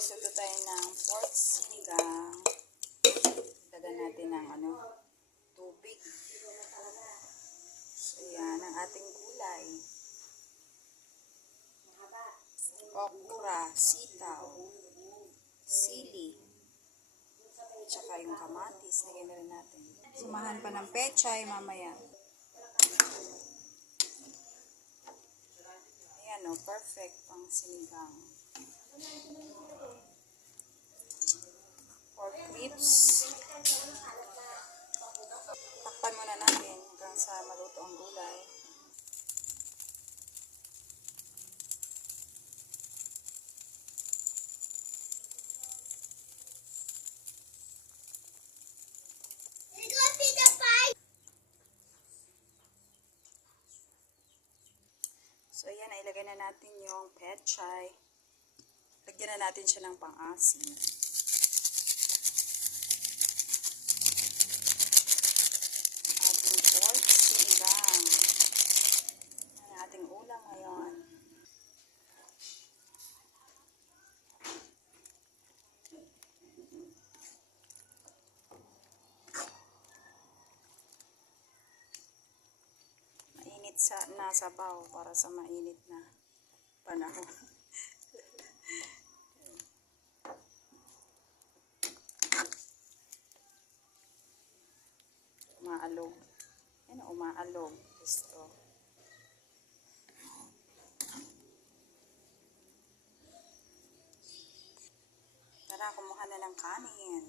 Magluto tayo ng pork sinigang. Lagyan natin ng tubig. So, yan ang ating gulay. Okra, sitaw, sili, tsaka yung kamatis. Lagyan na rin natin. Sumahan pa ng pechay mamaya. Ayan o, perfect pang sinigang. Pork ribs. Takpan muna natin hanggang sa maluto ang gulay. So, ayan, ilagay na natin yung pechay. Lagyan na natin siya ng pang-asin. Ating pork sinigang. Ang ating ulam ngayon. Mainit na sabaw para sa mainit na panahon. Umaalog. Yan, umaalog. Gusto. Tara, kumuha na ng kanin.